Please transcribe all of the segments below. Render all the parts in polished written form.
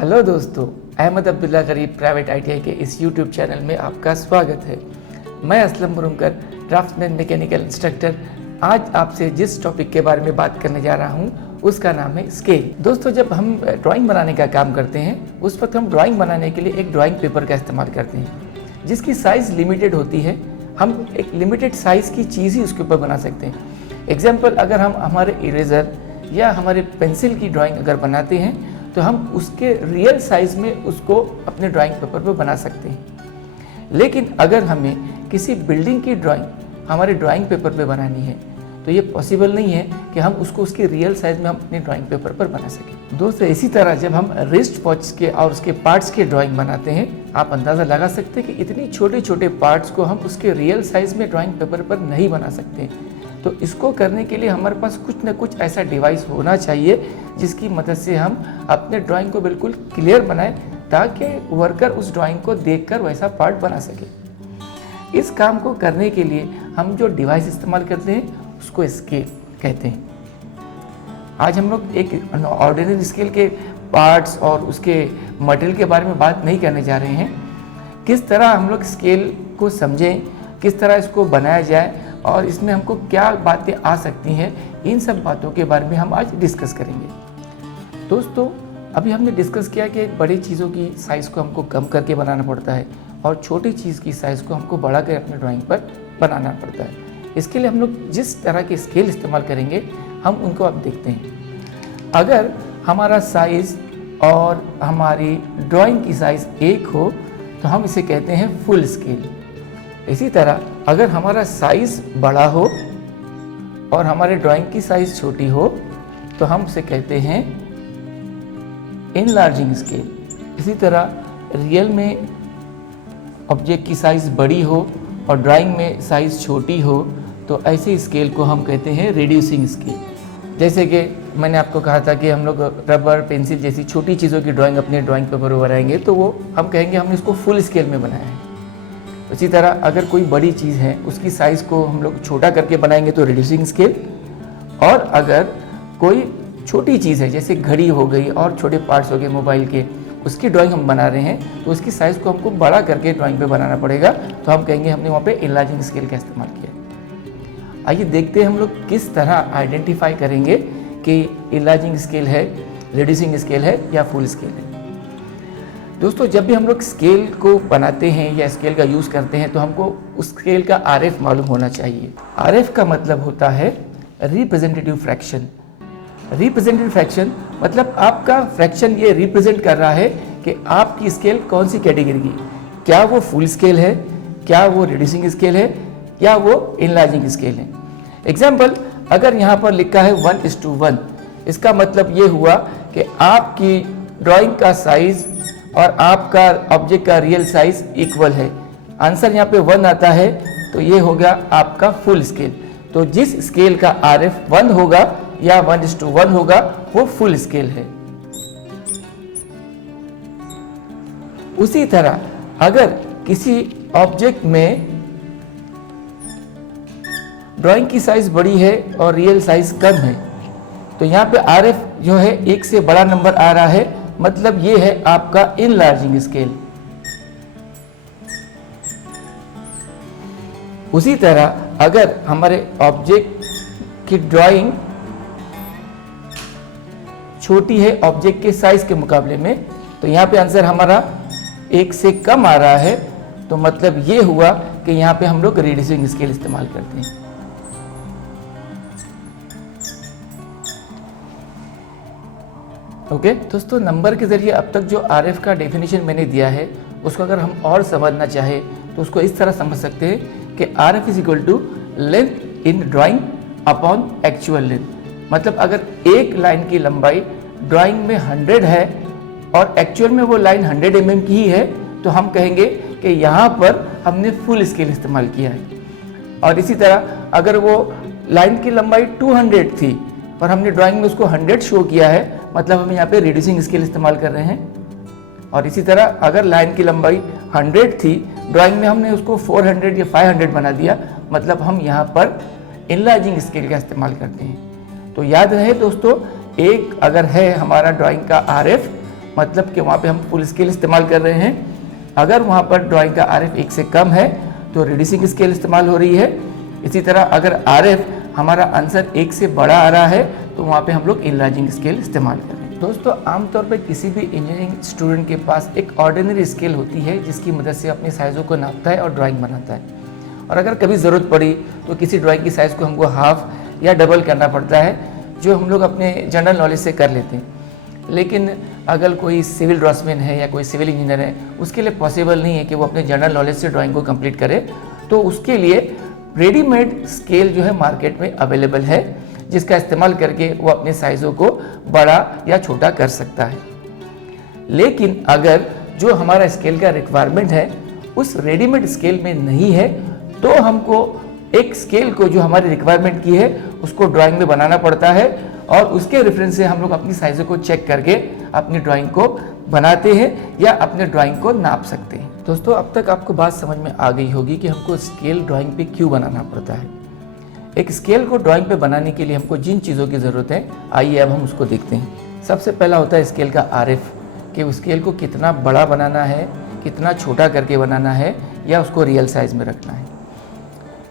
Hello दोस्तों, अहमद अब्दुल्ला गरीब private ITI के इस YouTube चैनल में आपका स्वागत है। मैं Aslam Murumkar, draughtsman mechanical instructor, आज आपसे जिस टॉपिक के बारे में बात करने जा रहा हूँ उसका नाम है स्केल। दोस्तों, जब हम ड्राइंग बनाने का काम करते हैं उस वक्त हम ड्राइंग बनाने के लिए एक ड्राइंग पेपर का इस्तेमाल करते हैं जिसकी साइज़ लिमिटेड होती है। हम एक लिमिटेड साइज़ की चीज़ ही उसके ऊपर बना सकते हैं। एग्जाम्पल, अगर हम हमारे इरेज़र या हमारे पेंसिल की ड्राइंग अगर बनाते हैं तो हम उसके रियल साइज़ में उसको अपने ड्राइंग पेपर पर बना सकते हैं। लेकिन अगर हमें किसी बिल्डिंग की ड्राइंग हमारे ड्राइंग पेपर पे बनानी है तो ये पॉसिबल नहीं है कि हम उसको उसके रियल साइज़ में हम अपने ड्राइंग पेपर पर बना सकें। दोस्तों, इसी तरह जब हम रिस्ट वॉच के और उसके पार्ट्स के ड्राइंग बनाते हैं, आप अंदाज़ा लगा सकते हैं कि इतनी छोटे छोटे पार्ट्स को हम उसके रियल साइज़ में ड्राइंग पेपर पर नहीं बना सकते। तो इसको करने के लिए हमारे पास कुछ ना कुछ ऐसा डिवाइस होना चाहिए जिसकी मदद से हम अपने ड्राइंग को बिल्कुल क्लियर बनाएं ताकि वर्कर उस ड्राइंग को देखकर वैसा पार्ट बना सके। इस काम को करने के लिए हम जो डिवाइस इस्तेमाल करते हैं उसको स्केल कहते हैं। आज हम लोग एक ऑर्डिनरी स्केल के पार्ट्स और उसके मटेरियल के बारे में बात नहीं करने जा रहे हैं। किस तरह हम लोग स्केल को समझें, किस तरह इसको बनाया जाए और इसमें हमको क्या बातें आ सकती हैं, इन सब बातों के बारे में हम आज डिस्कस करेंगे। दोस्तों, अभी हमने डिस्कस किया कि बड़ी चीज़ों की साइज़ को हमको कम करके बनाना पड़ता है और छोटी चीज़ की साइज़ को हमको बड़ा कर अपने ड्राइंग पर बनाना पड़ता है। इसके लिए हम लोग जिस तरह के स्केल इस्तेमाल करेंगे हम उनको अब देखते हैं। अगर हमारा साइज़ और हमारी ड्राइंग की साइज़ एक हो तो हम इसे कहते हैं फुल स्केल। इसी तरह अगर हमारा साइज़ बड़ा हो और हमारे ड्राइंग की साइज़ छोटी हो तो हम उसे कहते हैं इनलार्जिंग स्केल। इसी तरह रियल में ऑब्जेक्ट की साइज़ बड़ी हो और ड्राइंग में साइज़ छोटी हो तो ऐसे स्केल को हम कहते हैं रिड्यूसिंग स्केल। जैसे कि मैंने आपको कहा था कि हम लोग रबर, पेंसिल जैसी छोटी चीज़ों की ड्राइंग अपने ड्राइंग पेपर पर बनाएंगे तो वो हम कहेंगे हमने इसको फुल स्केल में बनाया है। इसी तरह अगर कोई बड़ी चीज़ है उसकी साइज़ को हम लोग छोटा करके बनाएंगे तो रिड्यूसिंग स्केल, और अगर कोई छोटी चीज़ है जैसे घड़ी हो गई और छोटे पार्ट्स हो गए मोबाइल के, उसकी ड्राइंग हम बना रहे हैं तो उसकी साइज़ को हमको बड़ा करके ड्राइंग पे बनाना पड़ेगा तो हम कहेंगे हमने वहाँ पे इनलार्जिंग स्केल का इस्तेमाल किया। आइए देखते हैं हम लोग किस तरह आइडेंटिफाई करेंगे कि इनलार्जिंग स्केल है, रिड्यूसिंग स्केल है या फुल स्केल है। दोस्तों, जब भी हम लोग स्केल को बनाते हैं या स्केल का यूज़ करते हैं तो हमको उस स्केल का RF मालूम होना चाहिए। RF का मतलब होता है रिप्रेजेंटेटिव फ्रैक्शन। रिप्रेजेंटेटिव फ्रैक्शन मतलब आपका फ्रैक्शन ये रिप्रेजेंट कर रहा है कि आपकी स्केल कौन सी कैटेगरी की, क्या वो फुल स्केल है, क्या वो रिड्यूसिंग स्केल है या वो इनलार्जिंग स्केल है। एग्जाम्पल, अगर यहाँ पर लिखा है 1:1, इसका मतलब ये हुआ कि आपकी ड्राइंग का साइज़ और आपका ऑब्जेक्ट का रियल साइज इक्वल है। आंसर यहाँ पे 1 आता है तो ये हो गया आपका फुल स्केल। तो जिस स्केल का RF 1 होगा या 1:1 होगा वो फुल स्केल है। उसी तरह अगर किसी ऑब्जेक्ट में ड्राइंग की साइज बड़ी है और रियल साइज कम है तो यहाँ पे RF जो है 1 से बड़ा नंबर आ रहा है, मतलब ये है आपका इनलार्जिंग स्केल। उसी तरह अगर हमारे ऑब्जेक्ट की ड्राइंग छोटी है ऑब्जेक्ट के साइज के मुकाबले में तो यहाँ पे आंसर हमारा 1 से कम आ रहा है, तो मतलब ये हुआ कि यहाँ पे हम लोग रिड्यूसिंग स्केल इस्तेमाल करते हैं। ओके दोस्तों, नंबर के ज़रिए अब तक जो RF का डेफिनेशन मैंने दिया है उसको अगर हम और समझना चाहे तो उसको इस तरह समझ सकते हैं कि RF is equal to length in drawing upon actual length. मतलब अगर एक लाइन की लंबाई ड्राइंग में 100 है और एक्चुअल में वो लाइन 100 mm की ही है तो हम कहेंगे कि यहाँ पर हमने फुल स्केल इस्तेमाल किया है। और इसी तरह अगर वो लाइन की लंबाई 200 थी और हमने ड्राइंग में उसको 100 शो किया है, मतलब हम यहाँ पे रिड्यूसिंग स्केल इस्तेमाल कर रहे हैं। और इसी तरह अगर लाइन की लंबाई 100 थी, ड्राइंग में हमने उसको 400 या 500 बना दिया, मतलब हम यहाँ पर इनलार्जिंग स्केल का इस्तेमाल करते हैं। तो याद रहे दोस्तों, एक अगर है हमारा ड्राइंग का RF मतलब कि वहाँ पे हम फुल स्केल इस्तेमाल कर रहे हैं। अगर वहाँ पर ड्राइंग का RF 1 से कम है तो रिड्यूसिंग स्केल इस्तेमाल हो रही है। इसी तरह अगर RF हमारा आंसर 1 से बड़ा आ रहा है तो वहाँ पे हम लोग इनलार्जिंग स्केल इस्तेमाल कर रहे हैं। दोस्तों, आमतौर पर किसी भी इंजीनियरिंग स्टूडेंट के पास एक ऑर्डिनरी स्केल होती है जिसकी मदद से अपने साइज़ों को नापता है और ड्राइंग बनाता है। और अगर कभी ज़रूरत पड़ी तो किसी ड्राइंग की साइज़ को हमको हाफ या डबल करना पड़ता है, जो हम लोग अपने जनरल नॉलेज से कर लेते हैं। लेकिन अगर कोई सिविल ड्राफ्ट्समैन है या कोई सिविल इंजीनियर है, उसके लिए पॉसिबल नहीं है कि वो अपने जनरल नॉलेज से ड्राइंग को कंप्लीट करे, तो उसके लिए रेडीमेड स्केल जो है मार्केट में अवेलेबल है, जिसका इस्तेमाल करके वो अपने साइज़ों को बड़ा या छोटा कर सकता है। लेकिन अगर जो हमारा स्केल का रिक्वायरमेंट है उस रेडीमेड स्केल में नहीं है, तो हमको एक स्केल को जो हमारी रिक्वायरमेंट की है उसको ड्राइंग में बनाना पड़ता है और उसके रेफरेंस से हम लोग अपनी साइज़ों को चेक करके अपनी ड्राइंग को बनाते हैं या अपने ड्राइंग को नाप सकते हैं। दोस्तों, अब तक आपको बात समझ में आ गई होगी कि हमको स्केल ड्राइंग पे क्यों बनाना पड़ता है। एक स्केल को ड्राइंग पे बनाने के लिए हमको जिन चीज़ों की ज़रूरत है, आइए अब हम उसको देखते हैं। सबसे पहला होता है स्केल का RF, कि उस स्केल को कितना बड़ा बनाना है, कितना छोटा करके बनाना है या उसको रियल साइज़ में रखना है।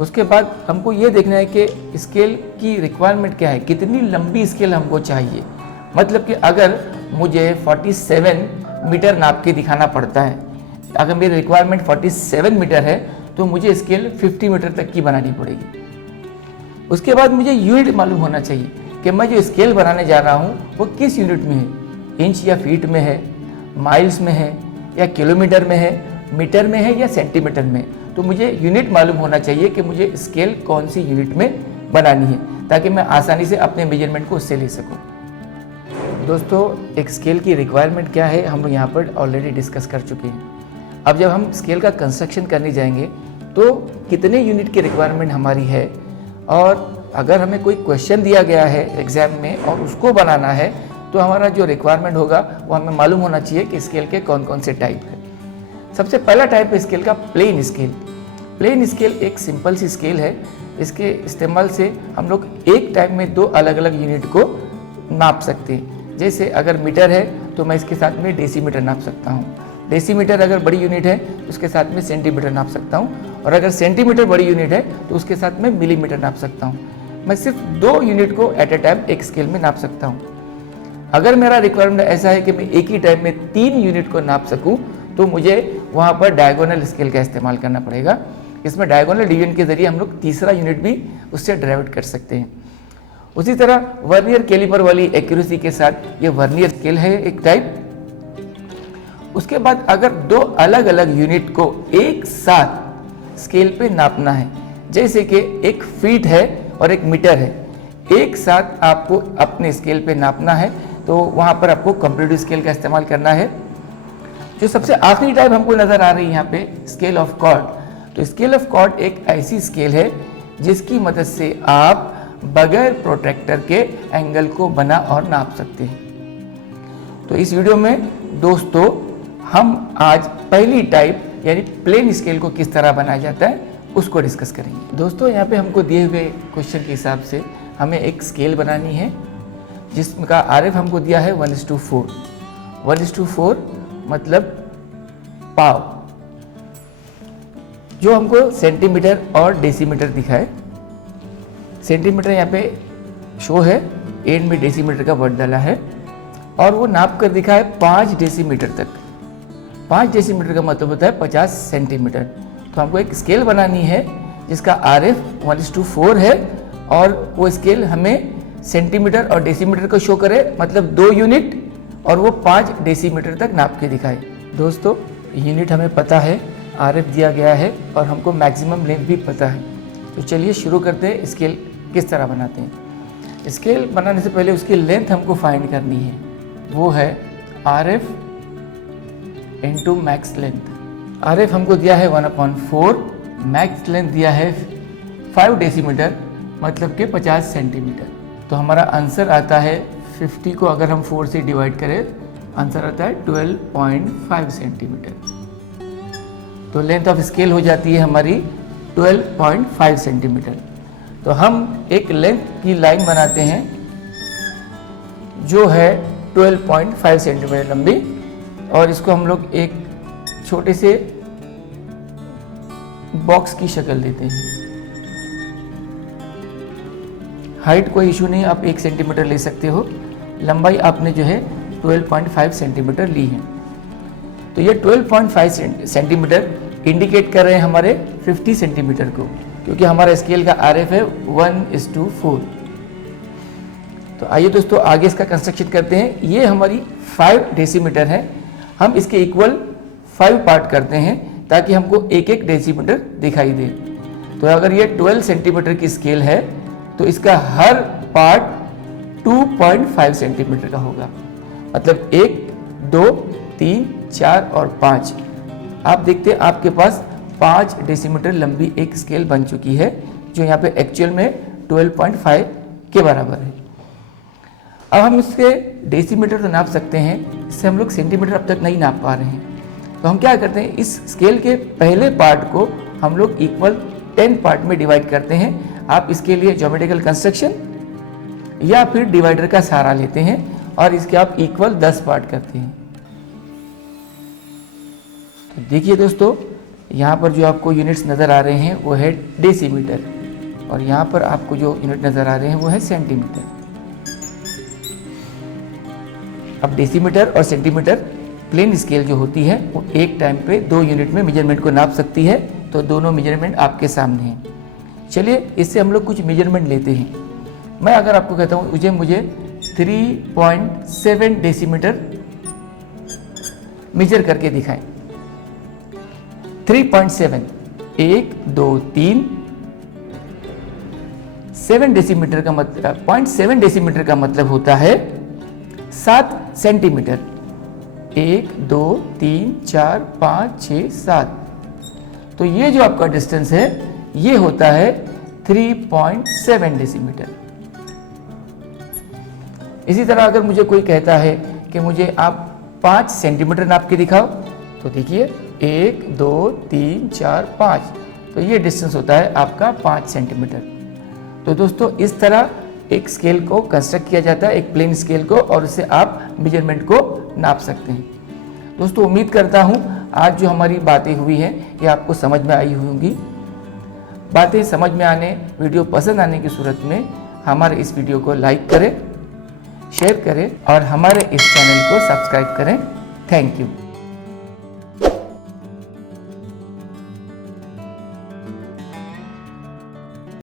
उसके बाद हमको ये देखना है कि स्केल की रिक्वायरमेंट क्या है, कितनी लंबी स्केल हमको चाहिए। मतलब कि अगर मुझे 47 मीटर नाप के दिखाना पड़ता है, अगर मेरी रिक्वायरमेंट 47 मीटर है तो मुझे स्केल 50 मीटर तक की बनानी पड़ेगी। उसके बाद मुझे यूनिट मालूम होना चाहिए कि मैं जो स्केल बनाने जा रहा हूँ वो किस यूनिट में है, इंच या फीट में है, माइल्स में है या किलोमीटर में है, मीटर में है या सेंटीमीटर में। तो मुझे यूनिट मालूम होना चाहिए कि मुझे स्केल कौन सी यूनिट में बनानी है, ताकि मैं आसानी से अपने मेजरमेंट को उससे ले सकूं। दोस्तों, एक स्केल की रिक्वायरमेंट क्या है हम यहाँ पर ऑलरेडी डिस्कस कर चुके हैं। अब जब हम स्केल का कंस्ट्रक्शन करने जाएंगे तो कितने यूनिट की रिक्वायरमेंट हमारी है, और अगर हमें कोई क्वेश्चन दिया गया है एग्जाम में और उसको बनाना है तो हमारा जो रिक्वायरमेंट होगा वो हमें मालूम होना चाहिए कि स्केल के कौन कौन से टाइप है। सबसे पहला टाइप है स्केल का प्लेन स्केल। प्लेन स्केल एक सिंपल सी स्केल है। इसके इस्तेमाल से हम लोग एक टाइम में 2 अलग अलग यूनिट को नाप सकते हैं। जैसे अगर मीटर है तो मैं इसके साथ में डेसीमीटर नाप सकता हूँ। डेसीमीटर अगर बड़ी यूनिट है तो उसके साथ में सेंटीमीटर नाप सकता हूँ, और अगर सेंटीमीटर बड़ी यूनिट है तो उसके साथ में मिलीमीटर नाप सकता हूँ। मैं सिर्फ 2 यूनिट को एट ए टाइम एक स्केल में नाप सकता हूँ। अगर मेरा रिक्वायरमेंट ऐसा है कि मैं एक ही टाइम में 3 यूनिट को नाप सकूं, तो मुझे वहाँ पर डायगोनल स्केल का इस्तेमाल करना पड़ेगा। इसमें डायगोनल डिवीजन के जरिए हम लोग तीसरा यूनिट भी उससे डेराइव कर सकते हैं। उसी तरह वर्नियर कैलिपर वाली एक्यूरेसी के साथ ये वर्नियर स्केल है एक टाइप। उसके बाद अगर 2 अलग अलग यूनिट को एक साथ स्केल पे नापना है, जैसे कि एक फीट है और एक मीटर है, एक साथ आपको अपने स्केल पे नापना है, तो वहाँ पर आपको कंप्यूटर स्केल का इस्तेमाल करना है। जो सबसे आखिरी टाइप हमको नज़र आ रही है यहाँ पे, स्केल ऑफ कॉर्ड। तो स्केल ऑफ कॉर्ड एक ऐसी स्केल है जिसकी मदद से आप बगैर प्रोट्रैक्टर के एंगल को बना और नाप सकते हैं। तो इस वीडियो में दोस्तों हम आज पहली टाइप यानी प्लेन स्केल को किस तरह बनाया जाता है उसको डिस्कस करेंगे। दोस्तों, यहाँ पे हमको दिए हुए क्वेश्चन के हिसाब से हमें एक स्केल बनानी है जिसका RF हमको दिया है 1:4। 1:4 मतलब पाव, जो हमको सेंटीमीटर और डेसीमीटर दिखाए। सेंटीमीटर यहाँ पे शो है, एंड में डेसीमीटर का वर्ड डाला है, और वो नाप कर दिखा है 5 डेसीमीटर तक। 5 डेसीमीटर का मतलब होता है 50 सेंटीमीटर। तो हमको एक स्केल बनानी है जिसका RF 1:4 है, और वो स्केल हमें सेंटीमीटर और डेसीमीटर को शो करे, मतलब 2 यूनिट, और वो 5 डेसीमीटर तक नाप के दिखाए। दोस्तों, यूनिट हमें पता है, RF दिया गया है, और हमको मैक्सिमम लेंथ भी पता है। तो चलिए शुरू करते हैं स्केल किस तरह बनाते हैं। स्केल बनाने से पहले उसकी लेंथ हमको फाइंड करनी है, वो है RF into max length. RF हमको दिया है 1/4, मैक्स लेंथ दिया है 5 डेसीमीटर, मतलब कि 50 सेंटीमीटर। तो हमारा आंसर आता है 50 को अगर हम 4 से डिवाइड करें, आंसर आता है 12.5 सेंटीमीटर। तो लेंथ ऑफ स्केल हो जाती है हमारी 12.5 सेंटीमीटर। तो हम एक लेंथ की लाइन बनाते हैं जो है 12.5 सेंटीमीटर लंबी, और इसको हम लोग एक छोटे से बॉक्स की शक्ल देते हैं। हाइट कोई इशू नहीं, आप 1 सेंटीमीटर ले सकते हो। लंबाई आपने जो है 12.5 सेंटीमीटर ली है। तो ये 12.5 सेंटीमीटर इंडिकेट कर रहे हैं हमारे 50 सेंटीमीटर को, क्योंकि हमारा स्केल का RF है 1:4। तो आइए दोस्तों आगे इसका कंस्ट्रक्शन करते हैं। ये हमारी 5 डेसीमीटर है। हम इसके इक्वल 5 पार्ट करते हैं ताकि हमको 1-1 डेसीमीटर दिखाई दे। तो अगर ये 12 सेंटीमीटर की स्केल है तो इसका हर पार्ट 2.5 सेंटीमीटर का होगा। मतलब 1, 2, 3, 4 और 5। आप देखते हैं आपके पास 5 डेसीमीटर लंबी एक स्केल बन चुकी है, जो यहाँ पे एक्चुअल में 12.5 के बराबर है। अब हम इसके डेसीमीटर तो नाप सकते हैं, इससे हम लोग सेंटीमीटर अब तक नहीं नाप पा रहे हैं। तो हम क्या करते हैं, इस स्केल के पहले पार्ट को हम लोग इक्वल 10 पार्ट में डिवाइड करते हैं। आप इसके लिए ज्योमेट्रिकल कंस्ट्रक्शन या फिर डिवाइडर का सहारा लेते हैं और इसके आप इक्वल 10 पार्ट करते हैं। तो देखिए दोस्तों, यहाँ पर जो आपको यूनिट्स नज़र आ रहे हैं वो है डेसीमीटर, और यहाँ पर आपको जो यूनिट नज़र आ रहे हैं वो है सेंटीमीटर। अब डेसीमीटर और सेंटीमीटर प्लेन स्केल जो होती है वो एक टाइम पे 2 यूनिट में मेजरमेंट को नाप सकती है। तो दोनों मेजरमेंट आपके सामने हैं। चलिए इससे हम लोग कुछ मेजरमेंट लेते हैं। मैं अगर आपको कहता हूँ मुझे 3.7 डेसीमीटर मेजर करके दिखाएं। 3.7, 1, 2, 3, 7 डेसीमीटर का मतलब 0.7 डेसीमीटर का मतलब होता है 7 सेंटीमीटर। 1, 2, 3, 4, 5, 6, 7। तो ये जो आपका डिस्टेंस है ये होता है 3.7 डेसीमीटर। इसी तरह अगर मुझे कोई कहता है कि मुझे आप 5 सेंटीमीटर नाप के दिखाओ, तो देखिए 1, 2, 3, 4, 5। तो ये डिस्टेंस होता है आपका 5 सेंटीमीटर। तो दोस्तों इस तरह एक स्केल को कंस्ट्रक्ट किया जाता है, एक प्लेन स्केल को, और उससे आप मेजरमेंट को नाप सकते हैं। दोस्तों उम्मीद करता हूँ आज जो हमारी बातें हुई हैं ये आपको समझ में आई होंगी। बातें समझ में आने, वीडियो पसंद आने की सूरत में हमारे इस वीडियो को लाइक करें, शेयर करें और हमारे इस चैनल को सब्सक्राइब करें। Thank you.